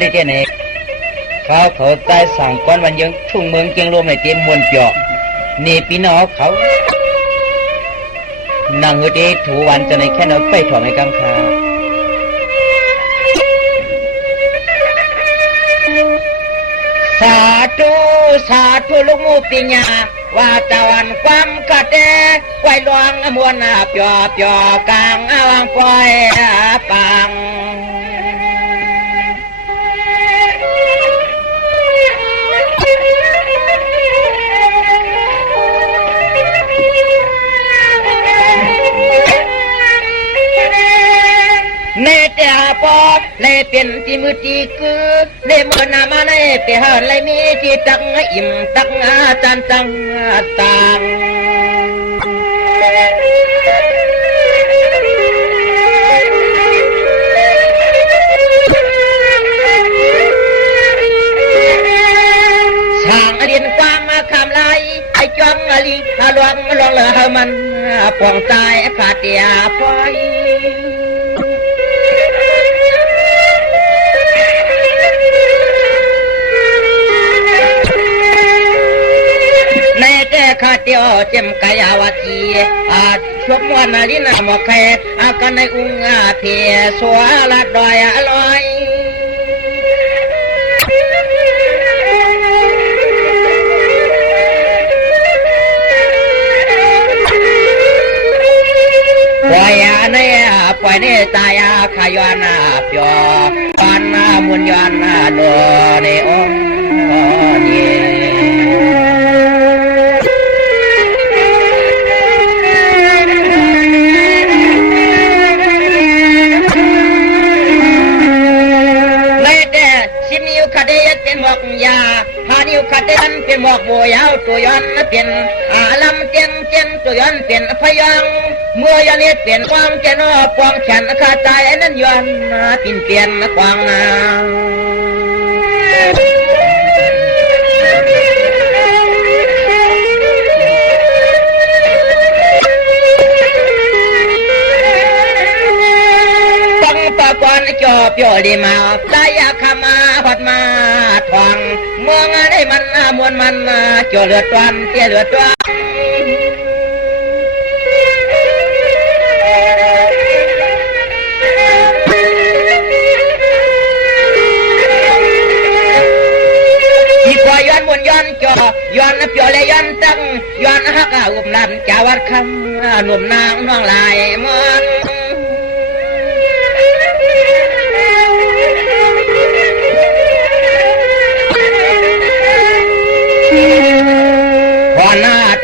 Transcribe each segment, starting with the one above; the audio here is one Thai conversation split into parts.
ได้ที่ไหนเขาใต้สั่งก้อนวันยังทุ่งเมืองเกียงรวมในเต็มมวลเจาะนี่พี่น้องเขานั่งอยู่ที่ถูวันจะในแค่เราไปถอดในกำคาสาธุสาธุลูกมูปิญญาว่าตะวันความกระเดไว้ลวงมวลเปียกลางวางปล่อยปังเนตยาปอเลยเป็นที่มือที่คือเลยเมื่อนามาในเปียเลยมีที่ตั้งอิ่มตั้งจันตั้งต่างช่างเรียนความมาคำไรไอจอมลิลวงเลยมันปองใจขาดเตียพอยข้าเตียวเจ็มกายาวจีชวมวันลินาหมอกแค่กันในอุ้งเพียสวลัดดอยลอยปล่อยในปล่อยในตายขายอนเปียปานมุนยอนโดในองนี้คดีเป็นหมอกยาหานิ้วคดีเป็นหมอกบัวยาวตัวย้อนเป็นลำเจียงตัวย้อนเป็นพยังเมื่อยันนี้เป็นกวางเจนอปวงแขนขาดใจนั้นย้อนปิ่นเปลี่ยนกวางนาก่อนจอบโยดีมาได้ยาขมาพัดมาทองเมืองได้มันมวลมันเกี่ยวเลือดตัวเตี้ยเลือดตัวอีกว่าย้อนมวลย้อนจอย้อนเปียวเลยย้อนตั้งย้อนฮักอุ้มลำจาวัดคำหนุ่มนางน้องลายมัน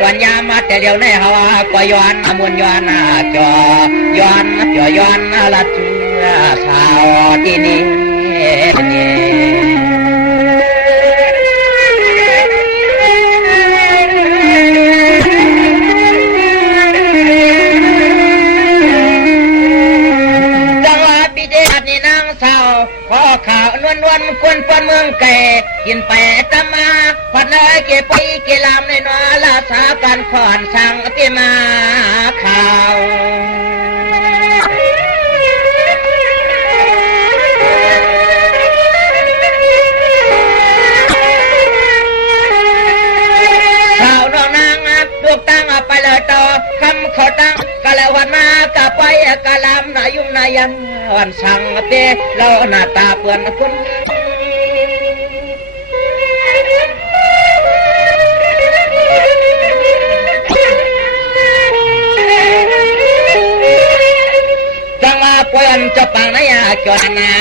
ตอนยามาแต่เดียวในหาวก็ย้อนมวนย้อนจอย้อนย้อนละจุสาวที่นี่จังหวะปีเดชนี่นางสาวขอข่าวนวลควนปนเมืองแก่กินไปตะมาพัดเลยเก็บไปเกลามในนอลาสาการขอนสั่งเตมาข่าวสาวน้องนางลูกตั้งไปเลยต่อคำขอตั้งกะแล้ววันมากะไปกะลามนายุ่งนายังวันสั่งเตเราหน้าตาเปื่อนคุณปวนจะปังนายจวนนา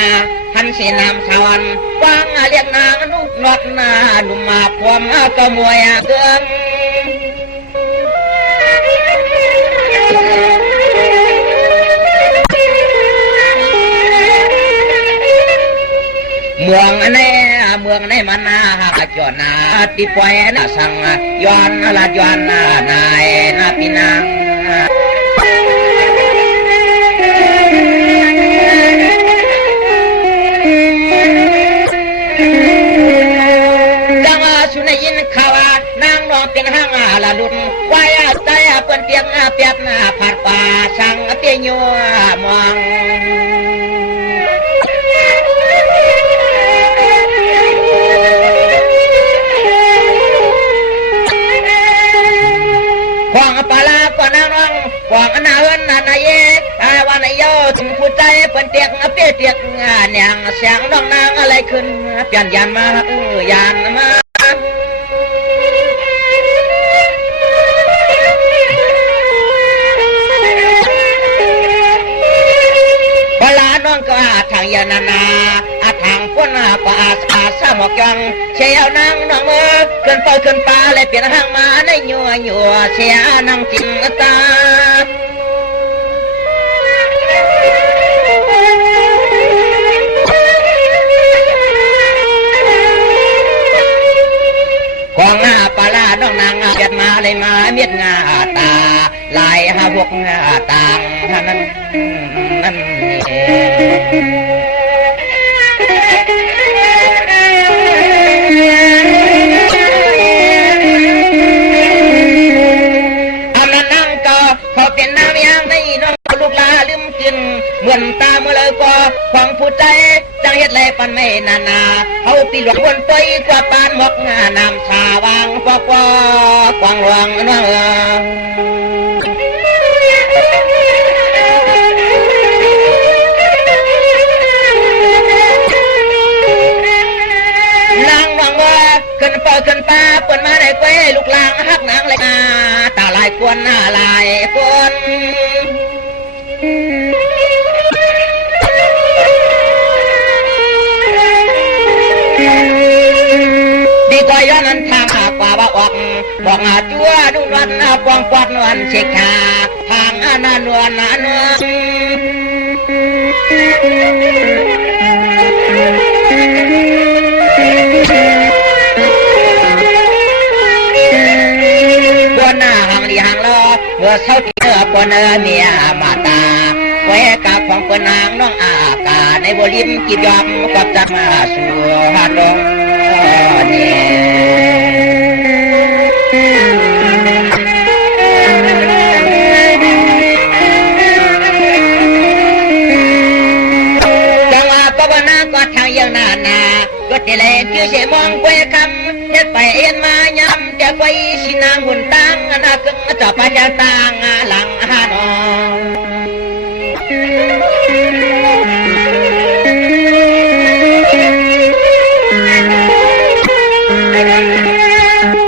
ทันสีน้ำสวรรค์ฟังเรียกนางนุกนกนาหนุ่มมาพวมกระมวยเกืองเมืองในมันนาหากจวนนาติปวยนาสังย้อนละย้อนนายนาปินางยินข่าวนางนองเป็นห้างละลุนวายใจเปิ้นเตียงเปียกผัดป่าสังเปียยัวมอง ควงปลาก็นางน้องควงนาเอินนาเยวันนายโยถึงผู้ใจเปิ่นเตียกเปียเตียกเนียงเสียงน้องนางอะไรขึ้นเปลี่ยนยันมายานมาปลาน้องก็ทางยานานาทางพ้นก็อาสาหมอกยังเชียวนางน้องเมื่อขึ้นเป้าขึ้นปลาเลยเปลี่ยนห้างมาในยัวเชียวนางจิงตากองปลาน้องนางเกิดมาเลยมาเมียดงาตาลายพวกต่างนั้นเขาเป็นน้ำยางในน้องลูกลาลืมกินเหมือนตาเมื่อเลยก็ควงผู้ใจจังเฮ็ดไรปันไม่นาเขาปีหลวงบนไปกว่าปานหมกน้ำชาวางกว่ากวางหลวงน้องนางวังว่าขึ้นป่อขึ้นป้าเปิดมาได้กวยลูกลางฮักนางเลยตาลายกวนหน้าลายกวนดีกว่าย้อนนั้นทางกว่าบ่ออกบอกจัวดูวันปองกวาดนวลเช็คหาทางนานวลนวลหน้าหางดีหางล้อเมื่อเช้าที่เนื้อปนเมียมาตาไว้กับของปนางน้องอากาในบริมกิบยอมกับจะมาสู่หาดงเนี่ยจังหวะก็บนาก็ทางยังนาก็ที่แลคือเสมองกวยคำเฮ็ดไปเอ็นมายำจะไปสินางหุ่นตังนาคึงจะไปจะตางหลังหานอก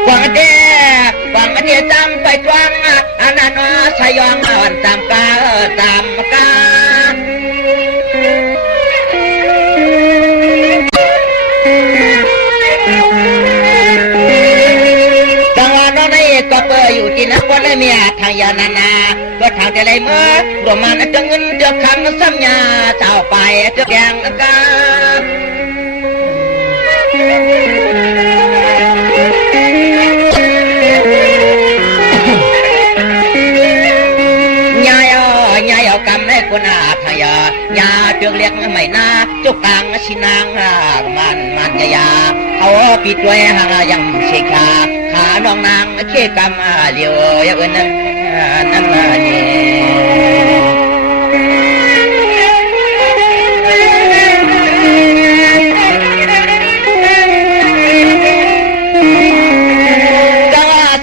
วางเดียจำไปจวงอันนั้นสยองอ่อนตามกาก็เปิดอยู่ที่นักวันเลยเมียทางยานานาก็ทางแต่ไรเมื่อรวมมันจะเงินจะคำสัญญาเจ้าไปจะแกงกายายเอากำให้คนอาทยายาเจืองเลี้ยงไม่นาจุกกลางชินางมันยาเอาปีด้วยหางยังเชคาขาน้องนางเคกำเลียวอย่างนั้นนี่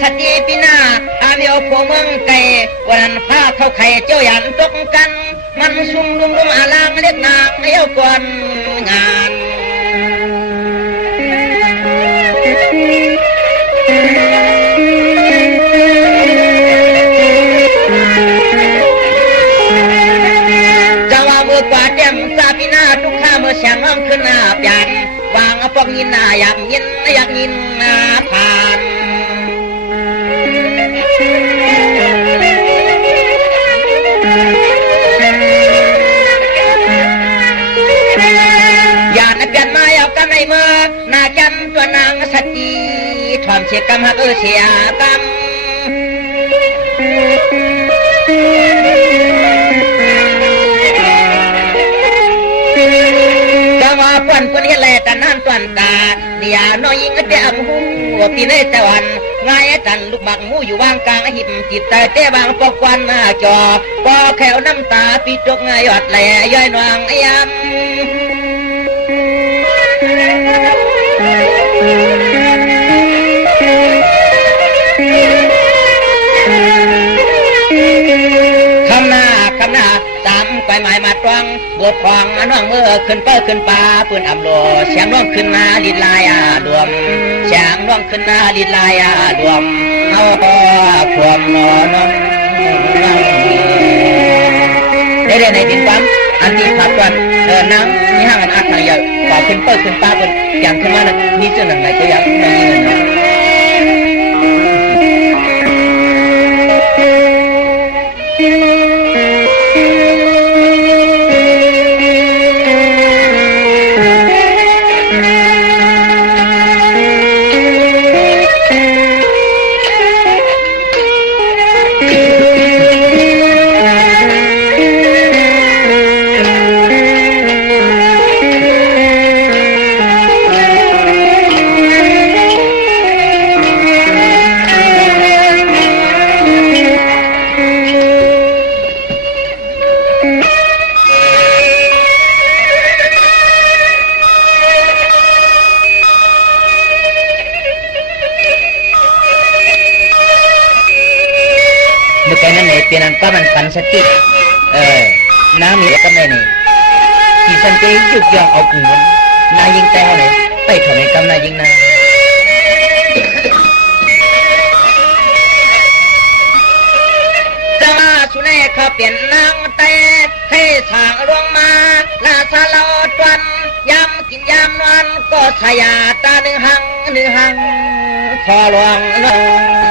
สติปีนาอาเมียวพวกเมืองไก่วันนั้นพาเข้าไข่เจ้ายันตกกันมันซุ่มลุมอาลางเล็กนางเอ้าก่อนงานจังว่าเมื่อกว่าเต็มซาปีนาทุกข้าเมื่อเสียงน้องขึ้นหน้าเปลี่ยนวางพวกยินนาอยากยินนาผ่านอย่านักเปลี่ยนมาเอากันในมือนาจันตัวนางสติทอมเสียกรรมหักเสียกรรมจังว่าป่วนคนนี้แหละแต่นั่นตัวนตาเดียน้อยยิงก็เตะหูปีในตะวันง่ายจันลูกบักมูอยู่ว่างกลางหิบจิตใจเตะบางปอกควันมาจอปอแขวน้ำตาปีจกง่ายหยดแหล่ย่อยนวงยำ ไปหมายมาตวงบทควางน้องเมื่อขึ้นเป้ขึ้นป่าปืนอำโลเสียงน้องขึ้นนาดินลายรวมเสียงน้องขึ้นนาดินลายรวมเอาความนอนได้ในดินปั๊มอันนี้พัดวันน้ำนี่ห้างอันอัดทางใหญ่ป่าขึ้นเป้ขึ้นป่าปืนอย่างขึ้นมานี่เจ้าหนังไหนก็ยังไม่ยินนะก็มันสันสติน้ำมีก็ไม่นี่ที่สันติยุกยองเอาปืนนายิงแต่เอาไหนไปถอยกำนายิงนาจะมาสุเนเขาเปลี่ยนนางแต่ให้สางรวงมาลาซาลาตวันยำกินยำนอนก็สยาตาหนึ่งหังพอหลวงน้อง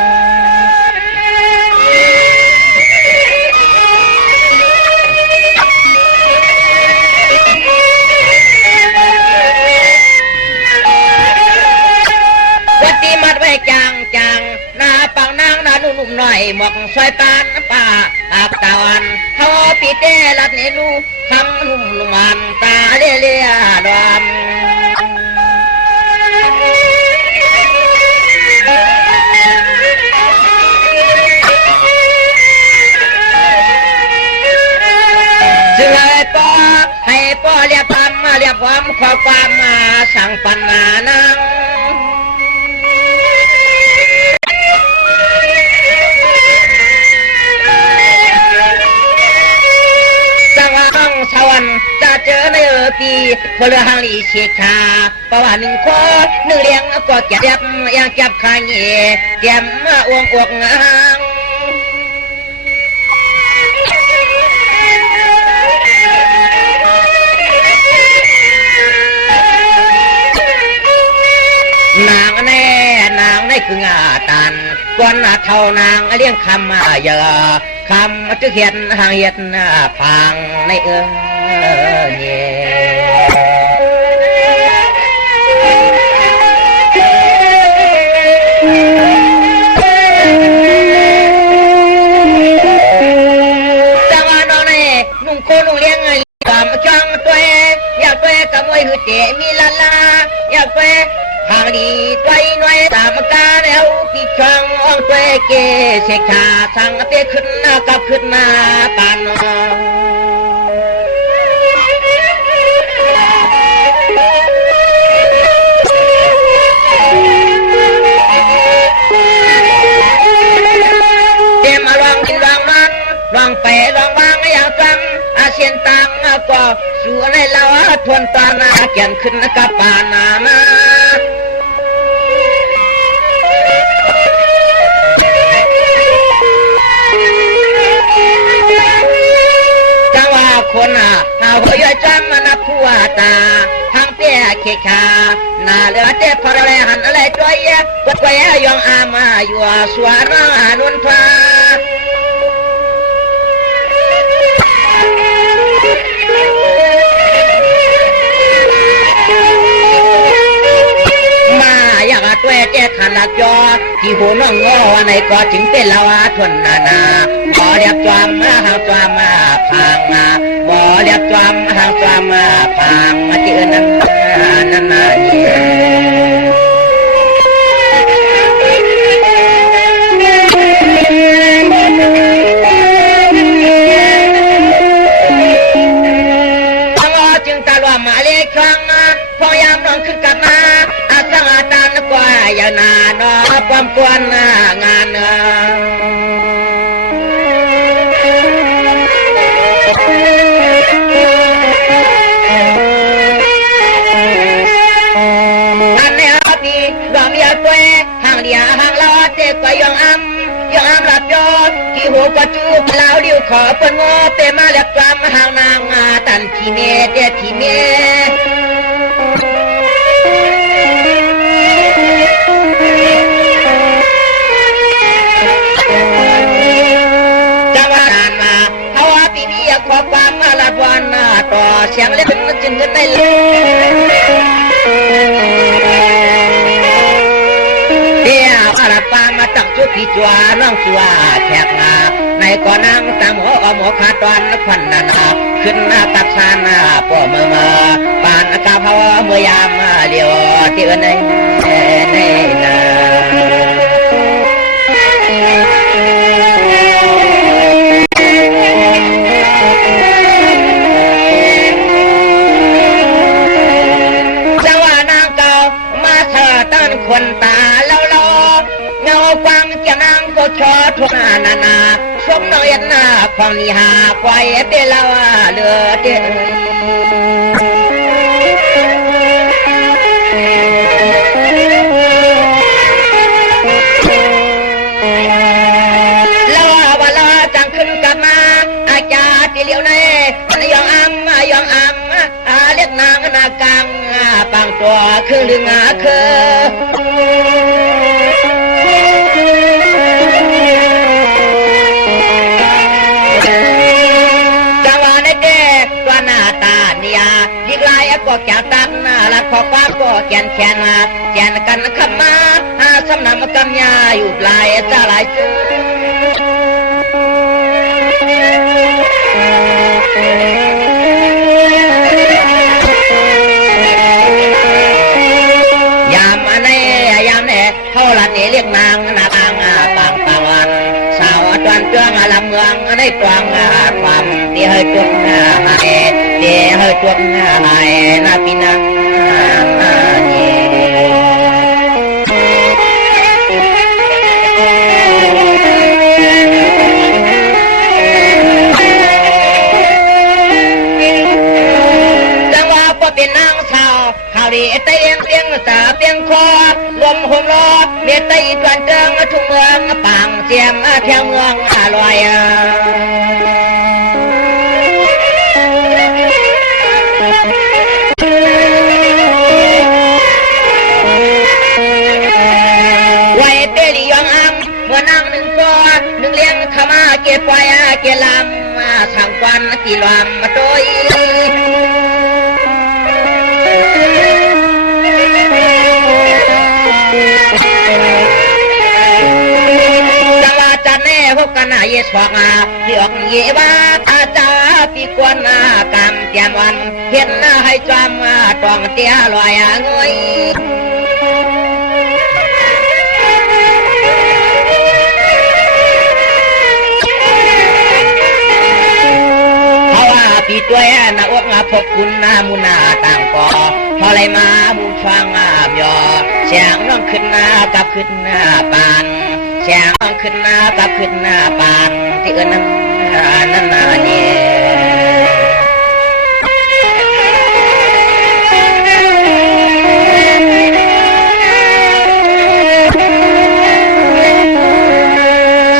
จางหน้าปังนางหน้านุ่มหน่อยหมอกซอยปานป่าอาบตาวันเขาปีเตลัดเนนูคำนุ่มมันตาเลี่ยดอมจึงเลยป้อให้ป้อเรียบพันมาเรียบความขอความมาสั่งปัญหานังสวรรค์จะเจอในปีพลหังลีเชชาประวัติหนึ่งข้อหนึ่งเลี้ยงก็เก็บยังจับขายเย่เตรียมมาอ้วงอกงางนางในคืองาตันกวนเท่านางเลี้ยงคำมาเยอะคำจะเขียนหางเห็ดพังในเนี่ยจังหวะน้องนี่นุ่งโคนุ่งเลี้ยงความจังตัวอยากตัวกับมวยหือเจมีลาลาอยากตัวทางดีตัวน้อยตามกาแล้วปีช่างอ่องตัวเกเสกชาสั่งเตะขึ้นกับขึ้นมาปานเตรียมมาลองกินลองนั้นลองไปลองวางอย่างจังอาเซียนตังก็สู่ในเราทวนตานาเกี่ยนขึ้นกับปานามาคนเอาหัวจำมันผัวตาทางเปี้ยเขชาหน้าเลือดเจ็บพออะไรหันอะไรจ้อยกดไว้ยองอามาอยู่สวรรค์นุนฟ้ามาอยากตัวเจ็บขันละจอที่หัวน้องงอในก็จึงเป็นเราทนนาพอเรียบจอมมาหางจอมมาพังมาบ่เรียบจอมหางจอมมาพังมาที่อื่นนั่นจึงตาลวมาเลี้ยช่องพอยามน้องขึ้นกับมาอาสังอาตานกว่าอย่านานอความกวนงาน ก็ยังอ้ำยังอ้ำหลับยอดที่หัวก็จูบลาวเดียวขอเปิ้นงอเปมาแล้วกลามห่างนางตันทีเมเดียทีเมขอความมาลาดวันต่อเสียงเล่นจึงเงินได้เลยเดี๋ยวอาลาปามาตั้งชุดที่จัวน้องจัวแขกนาในก่อนั่งตามหัวหมอขาตอนควันนานาขึ้นหน้าตักซานาป่อมือมาปานอากาศภาวะเมื่อยามเลี้ยวที่ในนาคนตาเล่าเงาฟังจะนางก็ชอทุกนานาสมน้อยนาความนิหาควายเปล่าเลือเดแล้วว่าลาจังขึ้นกับมาอาจารย์ที่เลี้ยวในยองอ้ำเรียกนางนากังปังตัวคือลึงคือจังหวะในเด็กตัวหน้าตาเนี่ยยิ่งลายก็แก่ตันละขอความก็แก่นแขนกันขับมาสำนักกำยาอยู่ลายจะลายซื้อยามเท่าลันเรียกนางนาบางปางวันสาวจวนเจืองลำเมืองในตวงความที่ให้จงให้จงให้นาปินังจังว่าพอเป็นนางสาวข่าวดีเตียงตาเปียงคอลมห่มรอเมียตีจวนเจิงทุ่งเมืองปังเจียมเที่ยวเมืองลอยไว้เตลียงอ้ำเมื่อนางหนึ่งก้อนหนึ่งเลี้ยงขมาเกี่ยปล่อยเกี่ยลำสั่งควันกี่ลำมาโดยจังหวะจันแน่พบกันเยสฟังเรียกเยวาอาจาปีกวนกำเตียนวันเห็นให้จำตองเตี้ยลอยเงยปีตัวน่ะอกพบคุณมุนาต่างก่อพอไรมามุฟังยอเสียงร้องขึ้นกับขึ้นปานเสียงร้องขึ้นกับขึ้นปานที่นั่นนี่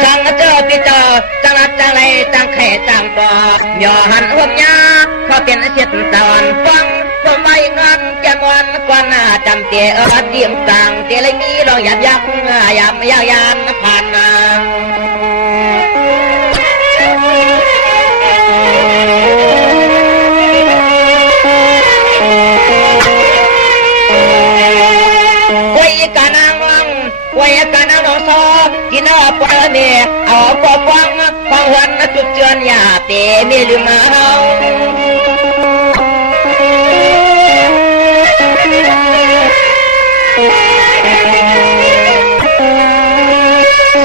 สังเจ้าปีเจ้าจังรัดจังไรจังแข่จังต่อยอหันหัวยาเขาเป็นเสียตอนฟังก็ไม่งันจะงอนกว่าจำเตี้ยเดียมกลางเตี้ยเลยมีรองยับยามผ่านมาไว้กันน้องซอกินเอาปลาเมียเอาปอฟังวันจุดเจือนยาเตมีลืมมาเฮา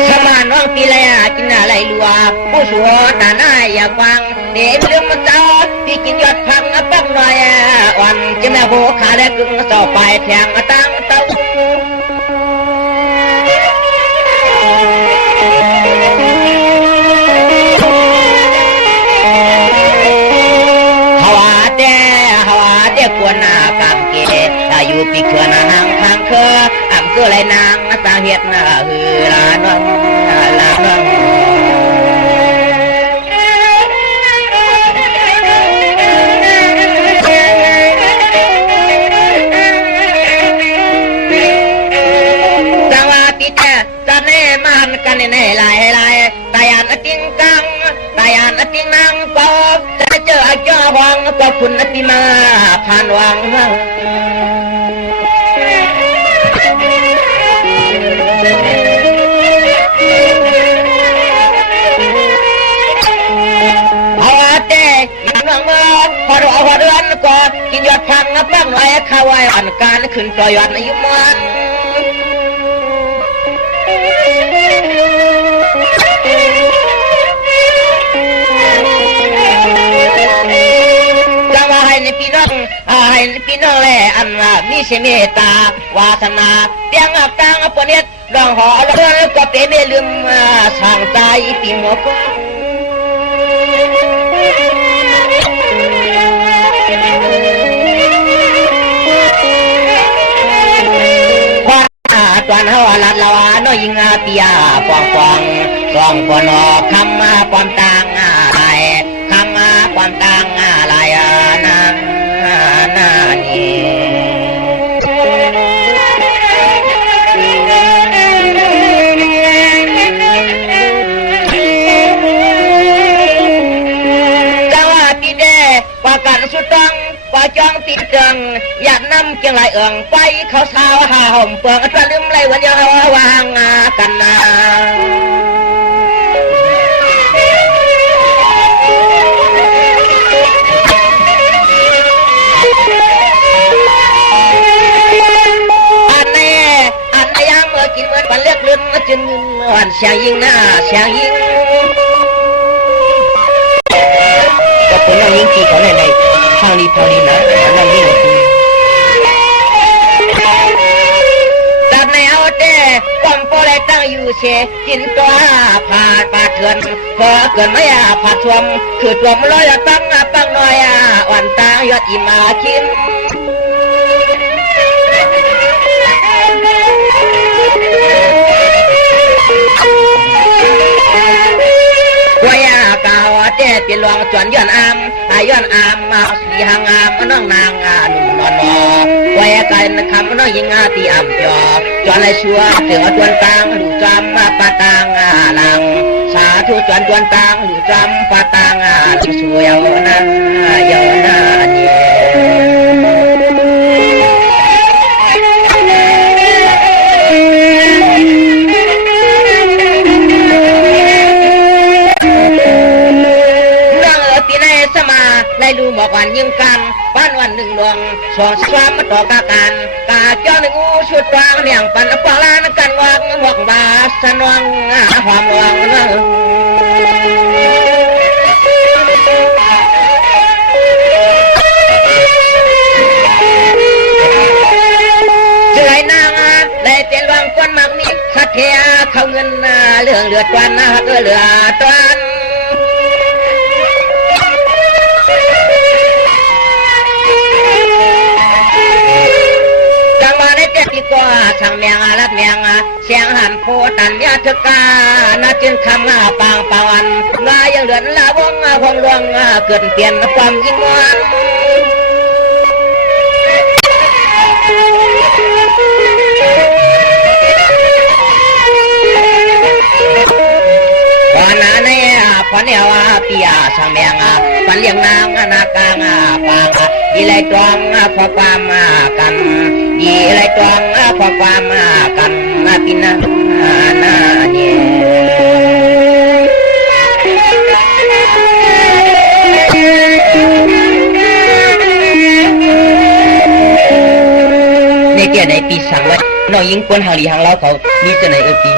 สมานน้องปีแลกินอะไรลัวผู้สัวตาหน้าอยากฟังเด็กลืมมันเจ้าที่กินยอดพังปักหน่อยอ่อนจะแม่โหขาและกึ่งเสาไปแทงตั้งเต้ากวนกำเกอยู่ปีเขื่อนนางทางเคออำเภอไรนางสาเห ยดหน้าฮือลาน้องลาน้องจะเน่มันกันเน่ลายลายตายานติงกังตายานติงนางปอบจะเจอเจ้าวังปอบคุณติมาผ่านวังเอาเต้นั่งเมื่อพอรู้ว่าเดือนก่อนกินยอดพังบ้างหน่อยข้าวไว้อันการขึ้นต่อยอดอายุมันพี่น้องให้พี่น้องแลอันว่ามีเสเมตตาวาสนาเตียงอับตังปนเนตดองหอเรื่องก็เป็นไม่ลืมสร้างใจปีหมกตอนเฮาลัดละวาน้อยยิงเปียปองปองสองปนอคำมาปอมตังอะไรคำมาปอมตังอะไรนานี่จังหวะที่เดว่ากันสุดต้องว่าจองติดเกิงอยากนำเกียงไหลเอิงไปเขาสาวหาห่มเปลืองจะลืมไรวันยังวางกันนะกินเหมือนปันเลือกลื่นจึงอ่อนเสียงยิงหน้าเสียงยิงก็คนเรายิงกี่เขาในทางนี้พอดีนะเรายิงจับในเอาเต้ความโปรเลยตั้งอยู่เชกินตัวผ่าปาเถื่อนพอเกินไม่ผ่าชวมคือตัวมันลอยตั้งปังน้อยอ่อนตายอดอิมาคิมวายากาวเจ๊ตีลองจวนย้อนอามย้อนอามมาสีหางามน้องนางหนุ่มนอนนอวายกันคำน้องยิงตีอ่ำจอจวนไรชัวเสือจวนตังดูจำปาตังลังสาธุจวนตังดูจำปาตังสวยเอานะเยานะเนี่ยได้รู้บอกวันยิงกันบ้านวันหนึ่งดวงสองสามมาต่อกาการกาเจ้าหนึ่งอูชุดวางเลี้ยงปันปลาลานกันวางหมวกบาสนวงหอมวางเจริญนางได้เป็นวางก้นมักนี้สัตเทียเขาเงินเรื่องเลือดวันเลือดตอนที่ก็ช่างเมียงรัดเมียงเสียงหันโพตันยาทึกกานาจินคำปางปาวันงายังเดือนละวงคงลวงเกิดเปลี่ยนความยิ่งวันพอนาเนี่ยพอเนี่ยว่าปียช่างเมียงปันเลี้ยงนางนากางปางอีไรตรองพอความกันอีไรตรองพอความกันปีนาเนี่ยในเกี่ยในปีสั่งไว้น้องยิงคนหางหลีหางเล้าเขามีจะไหนปี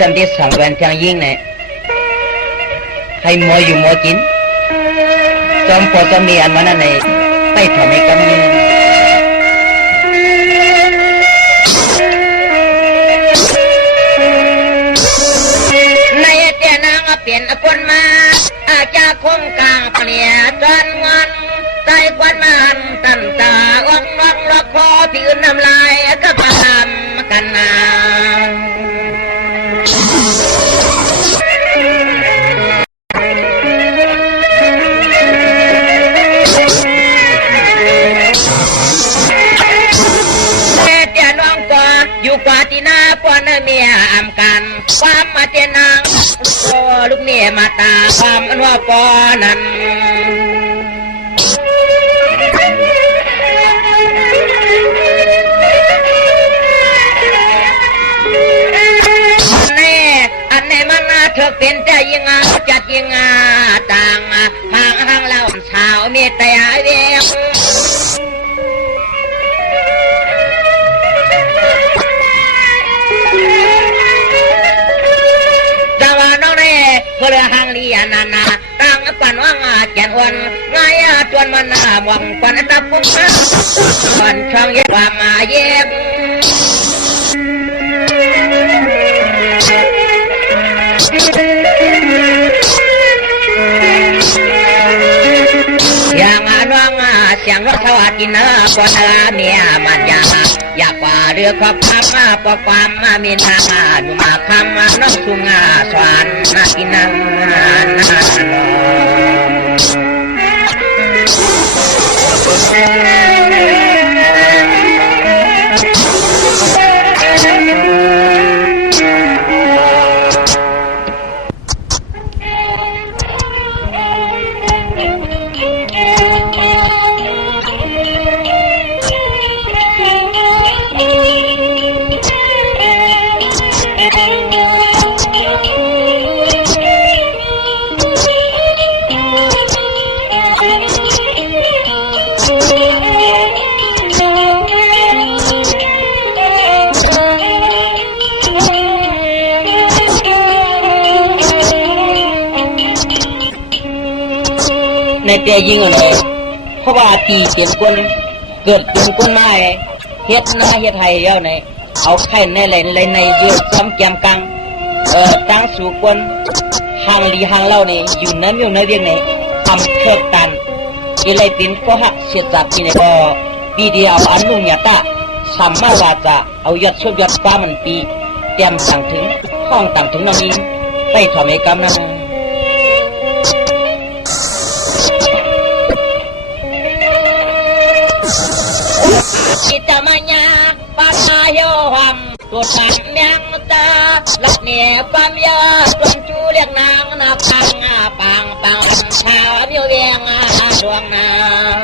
สันติสังเวนทางยิ่งเนี่ยให้มัวอยู่มัวกินจอมปอจะมีอันมันนั่นเลยไปทำให้กันเนี่ยในเจ้านางเปลี่ยนคนมาอาจจะคงกลางเปลี่ยนจนงอนใจควันมันตั้งตาอ่องน้องล็อกคอพี่อื่นน้ำลายก็พามกันนาอยู่กว่าที่นาปอนเมียอำกันความมาเจนางโอ้ลูกเมียมาตาความอันว่าปอนั้นอันนี้มันเธอเป็นใจยิงจัดยิงต่างทางห้างเราสาวมีแต่เวียงเพื่อหางเลียนานาตั้งปันว่างแก่นวันง่ายจวนมันหวังปันตับปุ๊บปันช่างเย็บว่ามาเย็บอย่างน้องเสียงรถสวัสดินะก่อนเมียมันอยากว่าเรือความคำมาปอความมามีนาหนุ่มคำมาน้องทุ่งสวรรค์นากินนาในเตียยิงอะไรเพราะว่าตีเตียงคนเกิดเตียงคนมาเฮ็ดหน้าเฮ็ดไทยแล้วไหนเอาไข่ในในเยอะซ้ำแกมกังตั้งสู่คนหางลีหางเล่านี่อยู่นั้นอยู่ในเรียงไหนทำเพิดตันอะไรเป็นก็หักเสียจับที่ไหนก็ปีเดียวอนุญาตสัมมาวาจาเอายอดชบยอดฟ้ามันปีเตรียมสั่งถึงห้องต่างถึงน้องนี้ไปถอดไอ้กำนั้นจิตมัญญาปัญญาโยหัมตัวฉันยังตาหลักเนี่ยความยาจนจูเรียกนางนาพังปังชาวเมียวเวียงดวงนาง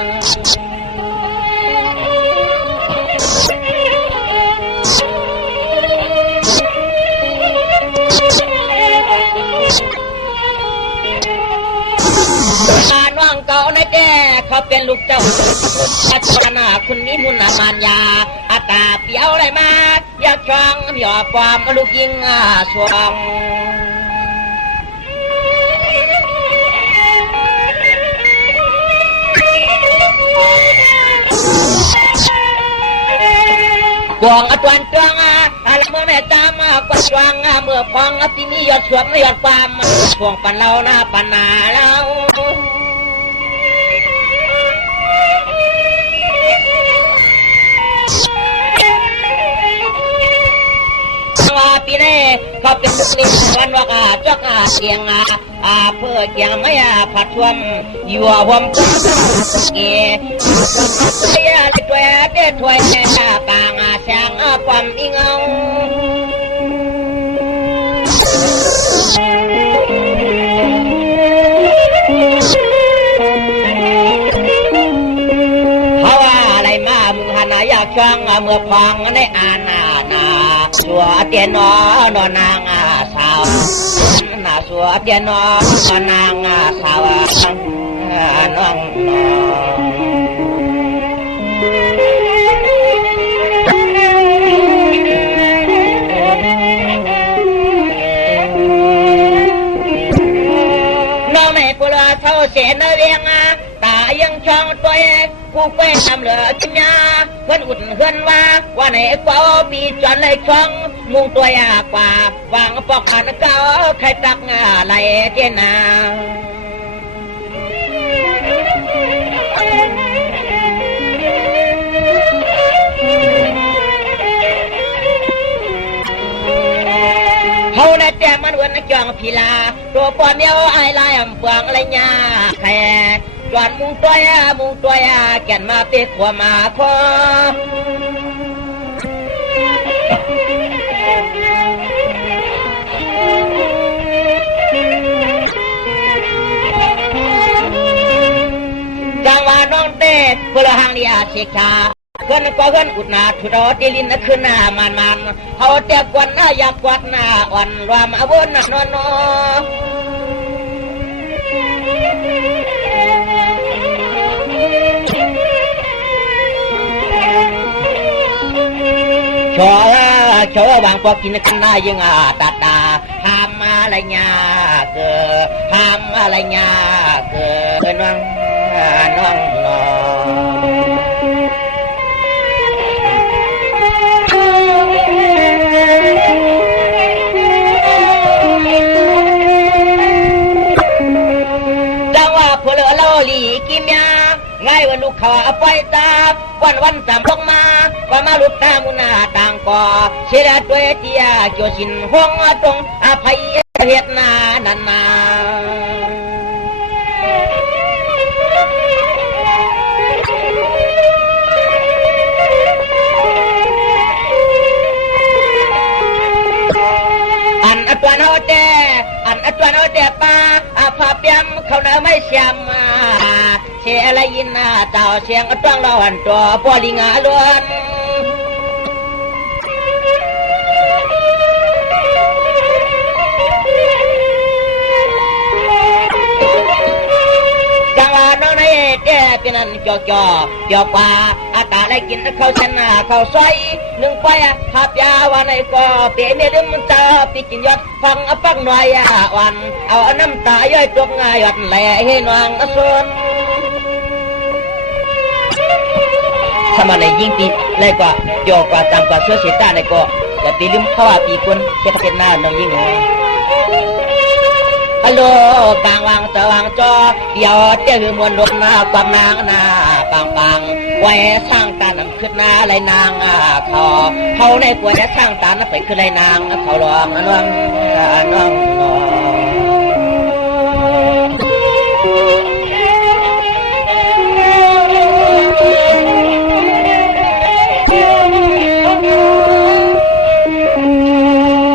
น้องเก่าในแก่เขาเป็นลูกเจ้าอาจารย์คุณนิมุนมานยาอาตาเปียวอะไรมาอยากฟังหยอดความลูกยิงสวงกวางอตวันจวงอะไรเมื่อแม่ตามกวางจวงเมื่อพองที่นี่ยอดสวงยอดความช่วงปันเราหน้าปันนาเราปีนี้เขาเป็นลูกนิวันว่ากาจอกเกียงเพื่อเกียงไม่ผัดชวมอยู่หอมตัวเกยเสียตัวเด็ดถวยปางแสงความอิงเอาเขาว่าอะไรมามึงหันอยากช่างเมื่อฟังในอาณาสัวเตียนนอนางสาวนาสัวเตียนนางสาวน้อง เสนเวียงตายังช่องตัวผู้ไปทำเหลือกินยาเพื่อนอุ่นเพื่อนว่าไหนกว่าปีจอนเลยช่องมุงตัวยากว่าวางปอกขันเก่าใครตักไหลเจนาเขาในแต่มันวันจองพิลาตัวปอนเดียวไอ้ลายเปลืองอะไรยาแค่จวนมุงตัวยาแก่นมาเตะขัวมาพอจังหวะน้องเต้พลหังเดียเชชาเพื่อนก็เพื่อนอุดหนาทุรตีลินขึ้นหน้ามันเขาเตียกวนหน้าอยากกวาดหน้าอ่อนรวมอาวุธนอนชัวบางพอกินกันได้ยังตาห้ามอะไรเงี้ยเกิดห้ามอะไรเงี้ยเกิดน้องลีกิมยาไงวันลูกเขาไปตาวันสามพงมาว่ามาลุกตามุนาต่างก่อเชื่อตัวเตียโจสินห้องตรงอภัยเหตุนานันนาตัวโนเดตัวโนเดป้าพาเปียมเขาเนไม่เสียมเชื่ออะไรยินเจ้าเสียงต้องรอนตัวปอลิงาล้วนจังหวะน้องในเจ้เป็นนั่นจ่อป่าอาตาได้กินเขาชนะเขาซอยหนึ่งไปขับยาวันไหนก็เปลี่ยนเรื่องมันจะปีกินยอดฟังปักหน่อยวันเอาน้ำตาย่อยตกง่ายหยดแหล่ให้นางส่วนสมัยในยิ่งปีเลยกว่าโยกว่าจำกว่าเสื้อเสียตาในก็จะปีลืมเข้าปีคนเช็ดเป็นหน้าน้องยิ่งเลยฮัลโหลกลางวางจะวางจอเดี๋ยวเจ้ามวลรถหน้าความนางหน้าปังไว้สร้างตาหนังขึ้นหน้าไรนางเขาในกลัวจะสร้างตาหน้าไปขึ้นไรนางเขาลองน้อง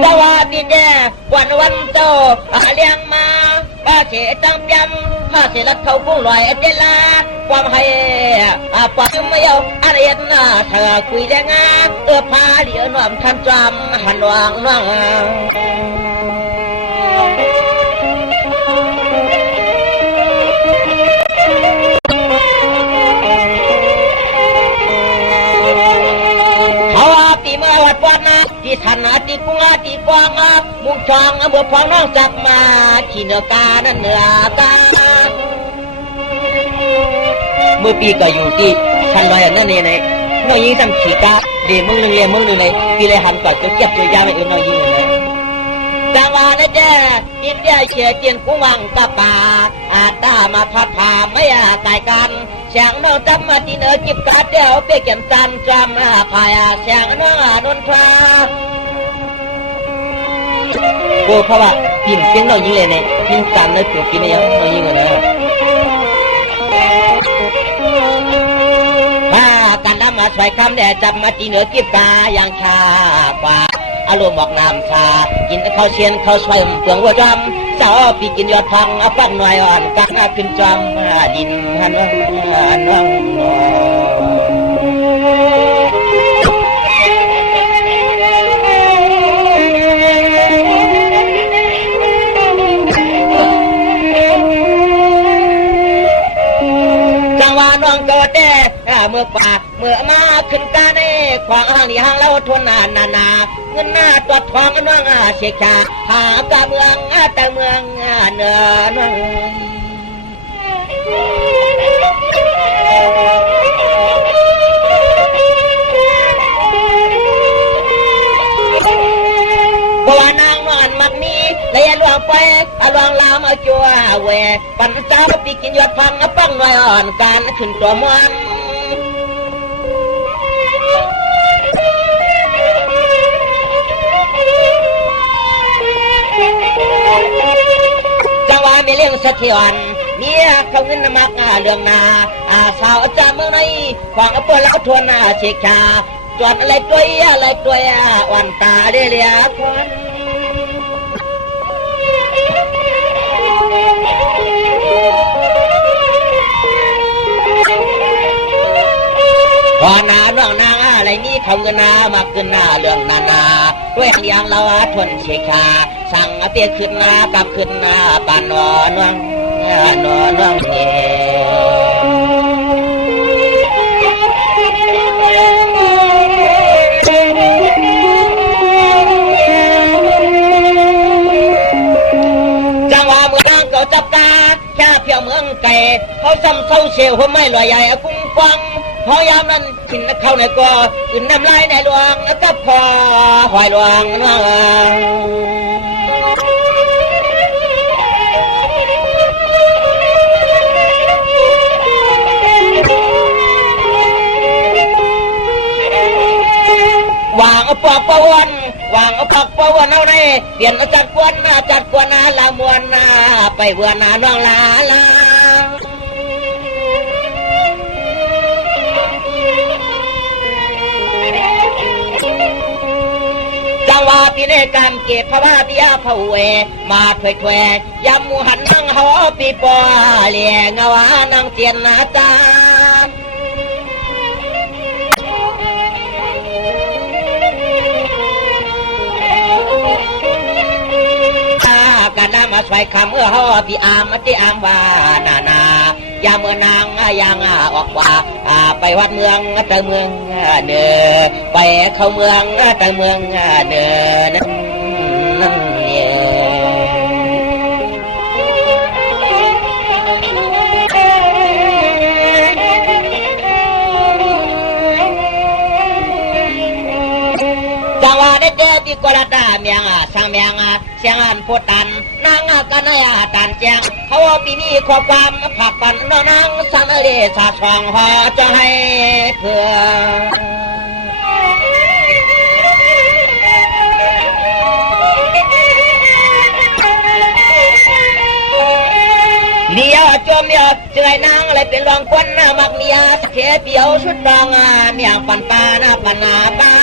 สวัสดีแจ้วันเจ้าเลี้ยงมาป้าเฉจังเปียมป้าเฉลัดเขาพุ่งลอยเจลาความให้ปากไม่เอาอะไรนะเธอคุยแรงพาเดี๋ยวน้อมทันจำหันวางน้องตีเมื่อวัดนะที่ทันตีกุ้งตีกวางมุงช่องเมื่อพองน้องจับมาที่เนื้อกานั่นเนื้อกาเมื่อปีก็อยู่ที่ชันลอยนั่นเองเลยน้องยิงทำขี่กาเดี๋ยวมึงเรียนเลยปีเลยหันก่อนจะเก็บตัวยาไปน้องยิงเลยจังหวะนั้นเจ้าอินเดียเฉียเจียนกุ้งวังกับป่าตามาพัดผ่าไม่ตายกันเสียงน้องจำมาที่เนื้อจิบกาเดียวเปียกแก่นจันจำพายเสียงน้องนนทราโอ้เพราะว่ากินเสียงน้องยิงเลยเนี่ยกินกันแล้วถูกกินยังน้องยิงเลยกันน้ำมาใส่คำแดดจับมาที่เนื้อจิบกาอย่างชากว่าอารมณ์บอกน้ำชากินข้าวเชียนข้าวซอยเปลืองวัวจำเจ้าปีกินยอดพังปักหน่อยอ่อนกันขึ้นจำดินน้องจังหวะน้องเกิดแต่เมื่อป่าเมื่อมาขึ้นกาในขวางห้างนี่ห้างเราทนนาเงินหน้าตัวทองน้องเสียชาหากะเมืองแต่เมืองเนื้อน้อง ไปลองลามาจัวเวปันเจ้าปีกินยอดพังป้องน้อยอ่อนการขึ้นตัวมันจังหวะมีเรื่องสะเทือนเนี่ยเขาเงินมักเรื่องนาสาวจะเมื่อไหร่ควางเปิดแล้วทวนเช็คชาจวนอะไรตัวอ่อนตาเรียคนพอนาเรื่องนางอะไรนี่เขาเงินนามาขึ้นหน้าเรื่องนานาด้วยอย่างเราทนเชคาสั่งเตี้ยขึ้นนากับขึ้นนาปานนอนวังนอนวังเฮจังหวะเมืองเก่าจับตาแค่เพียวเมืองไก่เขาซ้ำเศร้าเชี่ยวเขาไม่ลอยใหญ่กุ้งฟังพอยามนั้นกินเข้าในก็อื่นน้ำลายในหลวงก็พอหอยหลวงวางปอกปะวันวางปอกปะวันเอาได้เปลี่ยนจัดกวนละมวนไปเวนาน้องลาจังหวะปีในการเก็บพระบาปิยาพระเวมาถวยยำมูหันนั่งหอปีปอเลี้ยงวานั่งเจียนนาจากันน้ำมาสวยคำเมื่อหอปีอามที่อามวานานายามเมื่อนางยังออกว่าไปวัดเมืองแต่เมืองเนอไปเข้าเมืองแต่เมืองเนอนั่นเนี่ยจังหวะได้เจอปีกระดาเมียงสังเมียงเสียงอันพูดตันนางกันยาตันแจงเขาปีนี้ขอความผักปันนางสันเดชาช่องหอจะให้เพื่อเลี้ยวจมเลี้ยวเจยนางอะไรเป็นรองควันมักเมียสเขียเปียวชุดรองเมียงปันปาปันนาตา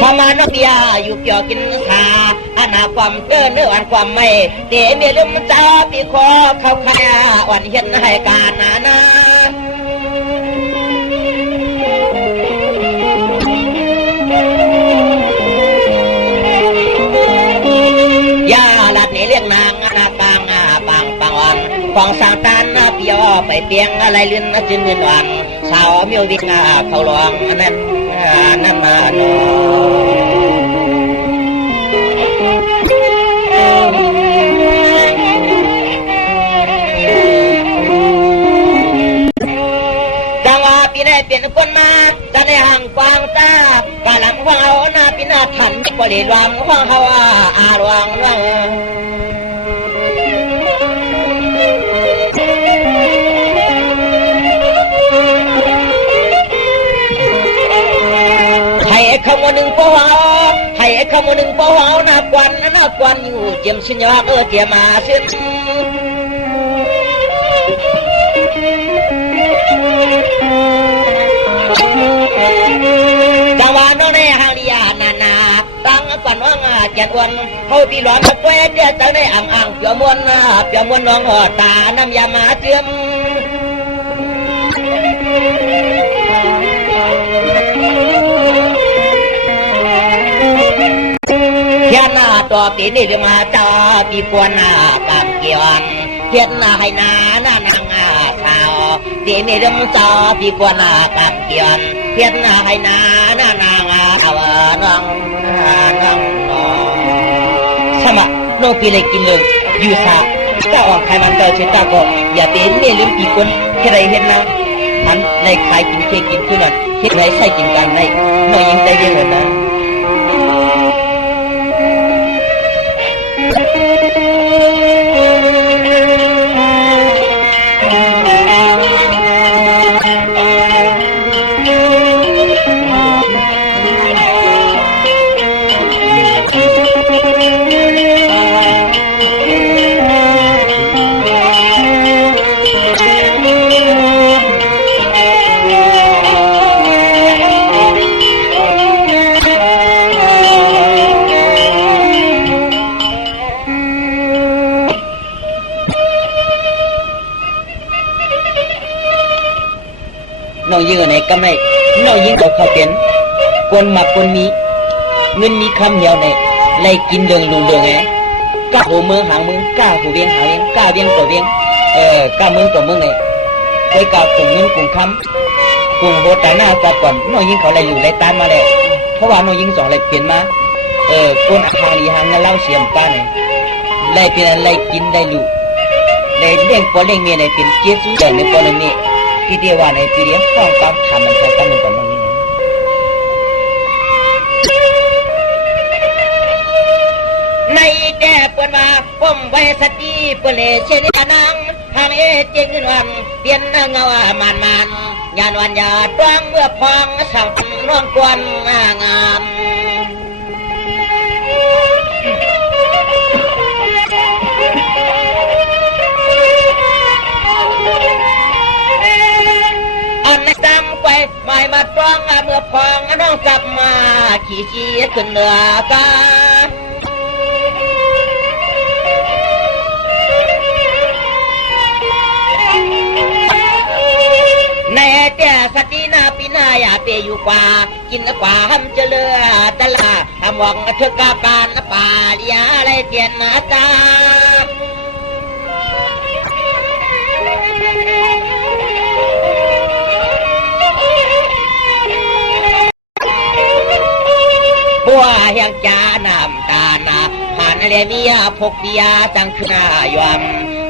สมานเบียอยู่เกี่ยวกินสาอนาความเตือนเนื้อวันความไม่เตะเมียลืมจ้าปีคอเขาขายวันเห็นให้การนายาลัดนี่เลี้ยงนางนากางปังวันของสางตานเปียวไปเปียงอะไรลื่นจึงเงินวันสาวเมียววิ่งเขาหลวงนั้นน้ำมาโนจังหวะปีนี้เปลี่ยนคนมาจะในห่างกวางตากาลำของเขาหน้าปีนาขันบริวารของเขาหลวงให้คำว่าหนึ่งปอให้คำว่าหนึ่งปอหน้ากวนอยู่เจียมสิญญาเจียมาสิ้นจังหวะน้องในหางลียานาตั้งกวนว่างเจ็ดวันเขาปีหลอนมาแกวนเดียจังในอ่างเปียมวนน้องตาน้ำยามาเจียมเทียนหน้าตัวปีนี่มาจ้าปีกวนกางเกียนเทียนหน้าให้นางสาวปีนี่จ้าปีกวนกางเกียนเทียนหน้าให้นางเอาน้องสมัครน้องปีเลยกินเลยอยู่สาถ้าออกใครมันเจอเช็ดตาก็อย่าเป็นเนี่ยลืมปีกวนแค่ไรเห็นแล้ว ทันในขายกินเค้กกินขึ้นน่ะเฮ็ดไรใส่กินกันในน้อยยิงใจเย็นเลยนะน้องยิงอะไรก็ไม่น้องยิงเขาเป็นคนหมักคนมีเงินมีคำเดียวในไล่กินเรื่องรู้เรื่องไงกล้าหัวเมืองหางเมืองกล้าหัวเวียงหางเวียงกล้าเวียงตัวเวียงกล้าเมืองตัวเมืองไงเคยกล่าวกลุ่มเงินกลุ่มคำกลุ่มโหดแต่หน้ากว่าก่อนน้องยิงเขาไล่หลู่ไล่ตามมาแล้วเพราะว่าน้องยิงสองไล่เปลี่ยนมาคนหางลีหางเงาเล่าเสียมป้าเนี่ยไล่เป็นไล่กินไล่หลู่ไล่เลี้ยงปอเลี้ยงเมียในเป็นเจี๊ยบแต่ในปอเลี้ยงเมียที่เดียวว่าในปีเดียวต้องตามทำมันจะตั้งมันก่อนน้องยิงในแต่เปิ้นว่าป้อมไว้สติเปิ้นเลยเช่นนางทางเจงเงินวันเปลี่ยนเงามานยานวันยาต้วงเมื่อพองสาวน้องกวนงามไม่มาต้วงเมื่อพองน้องกลับมาขี่ชี้ขึ้นเหนือกาในแต่สตินาปีนาอยากเตยอยู่กว่ากินกว่าห้ำเจริญตะลาห้ำหวังเธอกาปานป่าเลียอะไรเตียนนาตาบัวเฮียงจานำตานาผ่านอะไรมีพกเปียจังขึ้นายอม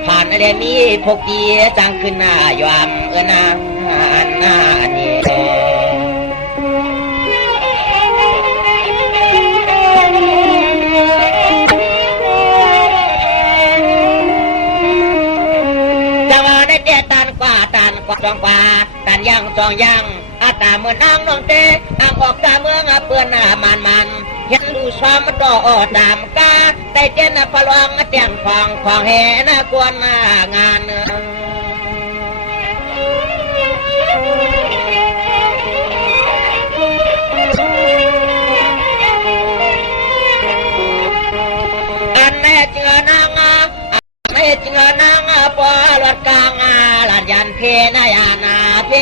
ผ่านอะไรมีพกเปียจังขึ้นายอมนางนานี่จะมาได้เตะตันกว่าจองกว่าตันยังจองยังอาตาเมื่อนางน้องเตะอ่างออกตาเมืองเปื้อนมันเห็นลูซ้อมต่อตามกาแต่เจนพลองเตียงของแห่นกวนงานอันแม่เจือนางไม่เจือนางปอลดกลางหลานยันเพนายานาเพ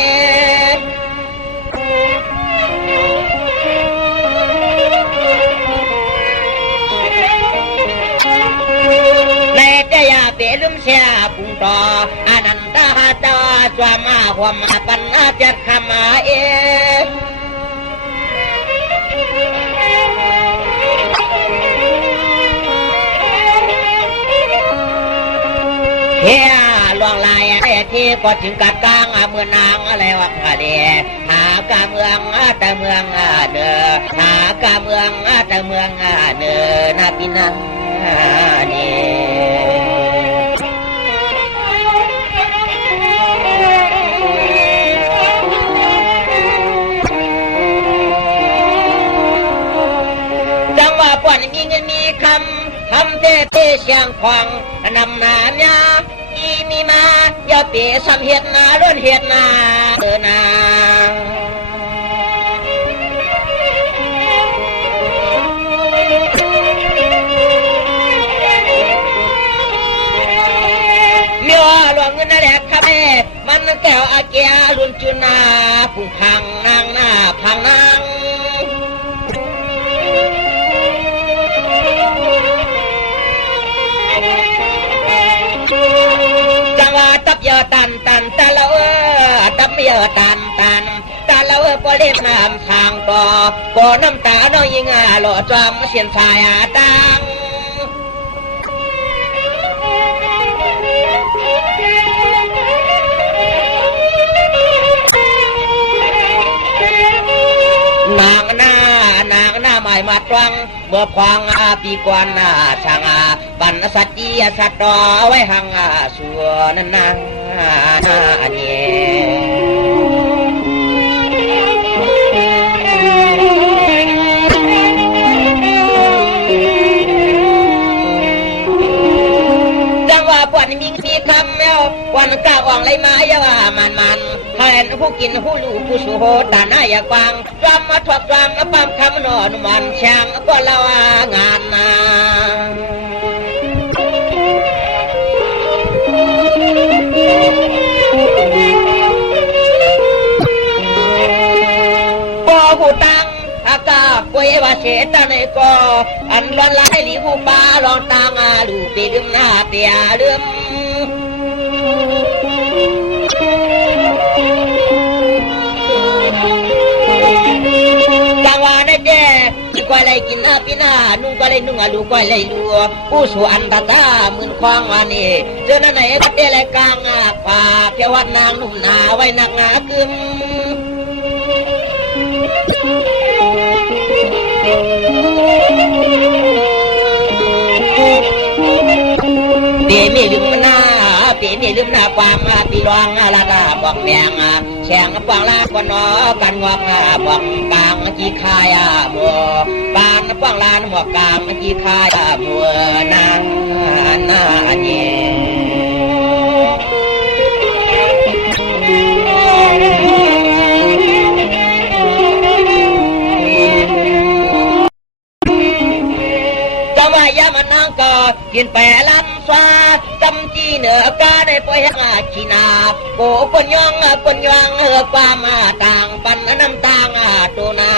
เปลุมเสียปุ่งต่ออนันตาตาจวามาความมาปัญหาจัดขมาเฮียลวงลายที่ก็ถึงกัดกลางเมืองนางอะไรวะเดียหากาเมืองแต่เมืองเนอหากาเมืองแต่เมืองเนอนาปินานี่ป่วนมีเงินมีคำทำเทเชียงควางนำนาเนียอีมีมาอย่าเปียสำเห็ดนาล้วนเห็ดนานาเมียหลวงเงินนั่นแหละครับแม่มันแก้วอาเกียลุนจุนาผู้พังนางหน้าพังนางจังหวะตับเยอะตันตะเลาตับเยอะตันตะเลาพอเล่นน้ำทางต่อก็น้ำตาน้องยิงหล่อจอมเสียนสายตัง ายมาตรังเมื่อควางปีกวนช่างปันสัจจีสัตตอไว้หังสัวนันนาอันเย่ปวนมีคำแล้วปวนกล้าอ่องไรมาอย่าว่ามันแทนผู้กินผู้ลูผู้สูโหตาหน้าอย่ากวางจำมาถกจำปั๊มคำนอนมันช่างก็เล่างานมาบ่หูตังอากาศป่วยว่าเสตในก็อันร้อนไหลหลีหูปลาลองตางลูกปีลืมหน้าเตียลืมจังหวะได้แก่ก็เลยกินปีหน้านุ่งก็เลยนุ่งลูกก็เลยลัวผู้สวนตาตามือควางวันนี้เจอหน้าไหนก็เตะเลยกลางป่าเทวัดนางนุ่มนาไว้นักงากึมเปียมีลืมหน้าเปียมีลืมหน้าความปีรองลาดาบอกแมงแข่งปองลาคนนอกันงอกบอกกลางจีคายบัวปานปองลานหัวกลางจีคายบัวนางนาเย่ก็กินแปรลำฟ้าจำจีเหนือกาได้ปล่อยหาขีนาโกปนยองความมาต่างปันน้ำต่างตัวนา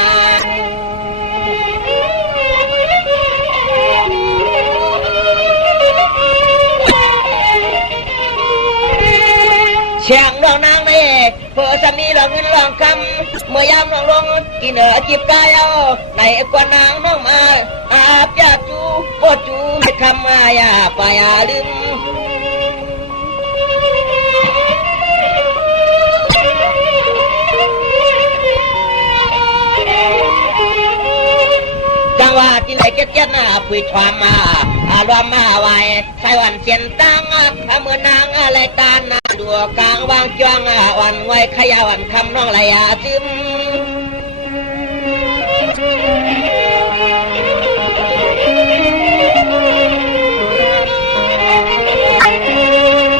เชียงดองนางในเพื่อจะมีรองเงินรองคำเมื่อยามรองลงกินเหนือจิบกายเอาในกว่านางน้องมาอาบยาจูโคจูให้คำมายาปายาลืมจังหวะที่ไหนเจ็ดคุยความมาอารมณ์มาไว้ใส่วันเสียนตั้งเมื่อนางอะไรตาหน้าดัวกลางวางจ้วงวันไว้ขยาวันคำน้องไรซึม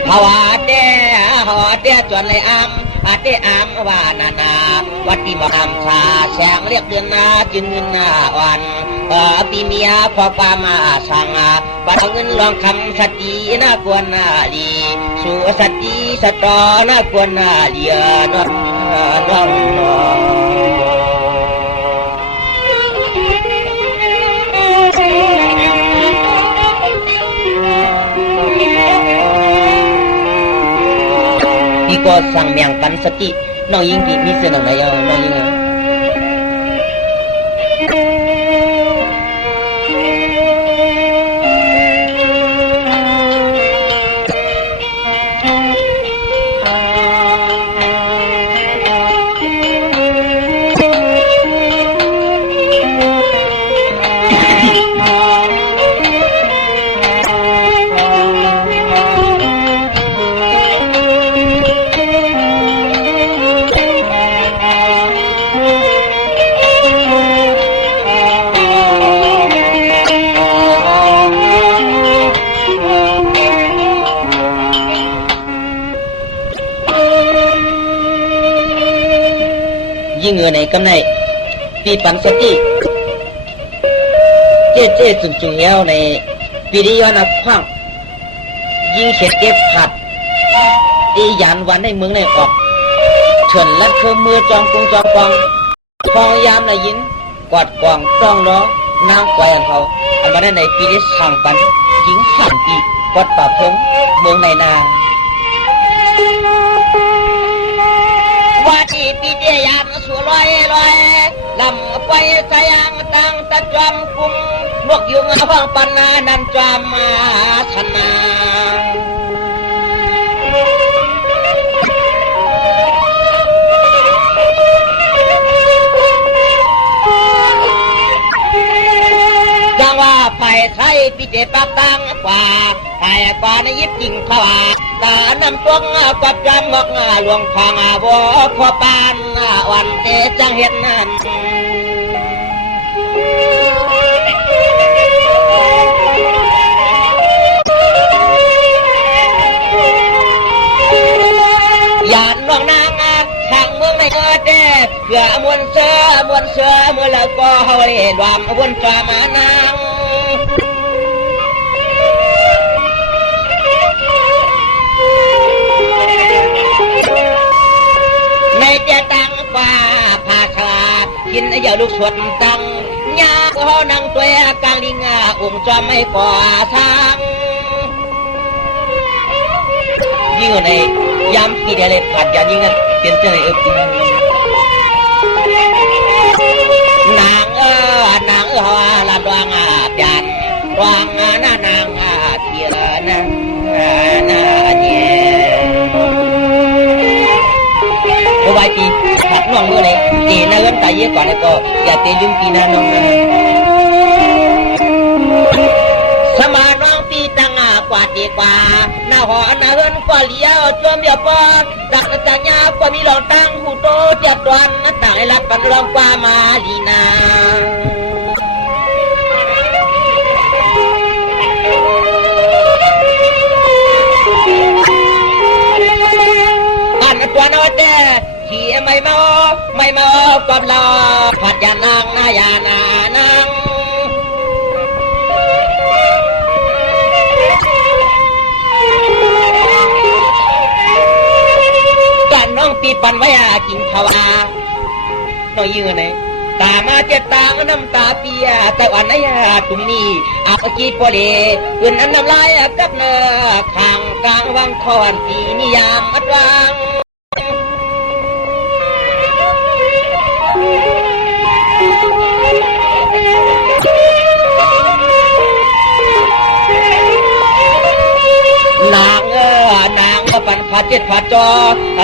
ภาวะเดจวนเลยเตอามว่านาวัดที่มาทำชาแสงเรียกเดือนนาจึงเงินวันปีเมียพอปามาสั่งบัดเงินลองคำสติน่ากวนลีสู่สติสตอน่ากวนเลียน้องนี่ก็สั่งเมียงปันสติน้องยิงที่มีเส้นอะไรน้องยิงยิ่งเงินในกำไรปีปังสติเจ๊จุ่งเหี้ยวในปีนี้ย้อนคว้างยิ่งเข็ดเก็บผัดตียันวันในเมืองในออกเฉินลัดเครื่องมือจองกุงจองปองพองยามในยินกวาดกวางต้องล้อนางกวายเขาอันมาได้ในปีนี้สั่งปันยิงสั่งปีกวาดป่าพงเมืองในนาว่าที่ปีเดียนสวยลอยลำไปใจยังตั้งตะจอมกุ้งนกยุงฟังปันนานันจอมมาชนะ ไผ่ไทยพิเศษปากตังกว่าไผ่กว่าในยิบจริงเขาตานำตัวกับจำบอกหลวงพังบัวขอปานวันเตจังเห็นนั้นยานน้องนางทางเมืองในเอเด้เพื่อมวลเสือเมื่อแล้วก็เฮาได้รวมวนฟ้ามานางในเจตังฟ้าผาคลากินอย่าลูกสวดตังยาเขานั่งตัวกลางลิงองค์จอมไม่ก่อทางยิ่งในย้ำปีเดียวเลยผัดยายิ่งเป็นเจ้าในนางนางลาดวงยานวางนางเทียนาเนี่ยเอาไว้ปีผัดน้องเมื่อไรตีน่าเอื้อนตายเยอะกว่าแล้วก็อย่าเตะลืมปีน่าน้องสมาน้องปีตั้งกว่าดีกว่าหน้าหอหน้าเฮือนก็เลี้ยวจวมเดียวปอดดักจังยาก็มีหลองตั้งหูโตเจ็บดวนต่างให้รับกันรองกว่ามาลีนาอันตัวนอเต้ขี่ไม่เมากับเราผัดยานางนายานานางน้องปีปันไว้กินข้าวน้องยืนไหนตามาเจ็ดตาน้ำตาเปียแต่วันนี้ตุ่มนี้อาบกีปอเลอื่นอันน้ำลายกับเนื้อข้างกลางวังคอนปีนิยามมัดวางนางก็ปันผาเจ็ดผาจอ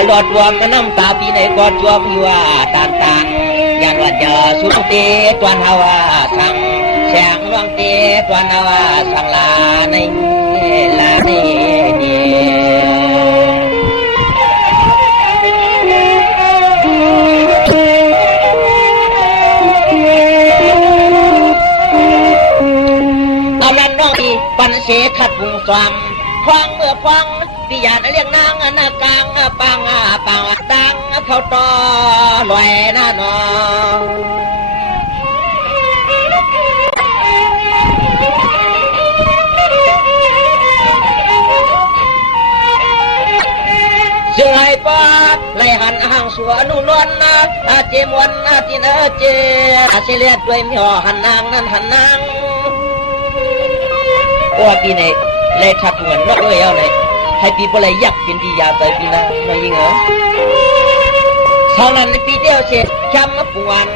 หลอดรวมน้ำตาปีไหนก็จวบอยู่ตันยันว่าจะสุดเตตวนฮาวาสังแสงดวงเตตวนฮาวาสังลาในเอาลันน้องอีปันเสขัดบุงซ้ำฟังเมื่อฟังพิยานเรียกนางหน้ากลางปังตังเขาต่อลอยหน้านองเสื่อยป้าไล่หันห่างสัวนุ่นวลเจมวันที่เนเจเสียเลียดด้วยมีห่อหันนางนั้นหันนางโอ้ปีนี้เลยขัดเหมือนนกเลยเอาไหนให้ปีปลายยักเป็นที่ยาเตยปีนะน้อยยิงเหรอเท่านั้นปีเดียวเสร็จช้ำปวน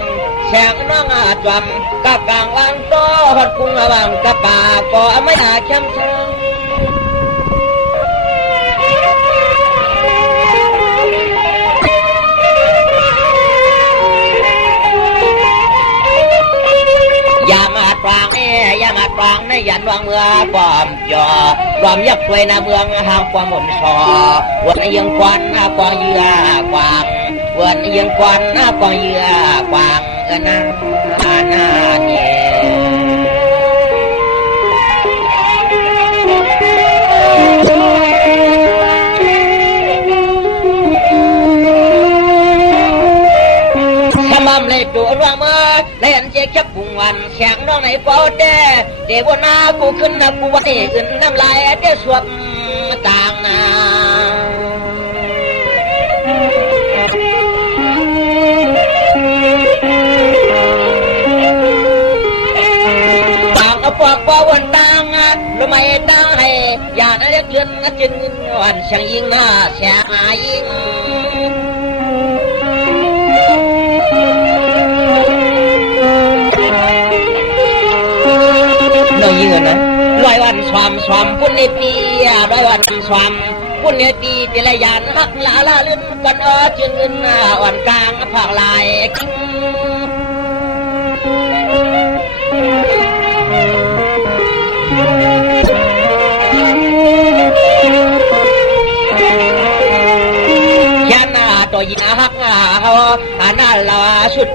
แสงน้องจวมกับกลางวันโตหดกุ้งวางกับป่าก็ไม่อาช้ำช้ำอย่ามาตรางอย่ามาตรางในยันวางเมืองปอมจอปอมยักษ์ด้วยนาเมืองห่างกว่าหมุนชอวันยังควันกว่าเยื่อกวางวันยังควันกว่าเยื่อกวางนาเนี่ยเลยตัวร่วงมาเล่นเจ๊แคบปุ่งวันแข็งน้องในเป้าเด้เดี๋ยวนากูขึ้นนะกูวันนี้ขึ้นน้ำลายเด้สวมต่างนาต่างเอาปอกว่าวันต่างรู้ไหมต่างให้อย่าเรียกเงินจึงวันเสียงยิงเสียงยิงน้อยยืนนะร้อยวันสวมปุ่นในปีร้อยวันสวมปุ่นในปีแต่ละยานหักลาลื่นกันจึงเงินอ่อนกลางผักลายกิ้ง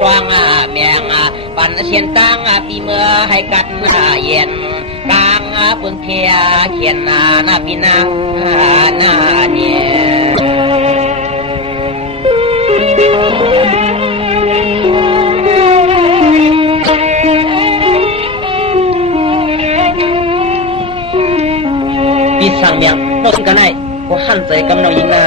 ตวงแมงปันเสียนตังปีเมื่อให้กัดเย็นกลางเพิ่งเทียเขียนหน้าปีนาหน้าเนี่ยปีสั่งเมียงนกกันได้ก็หันใจกำนองยิงนา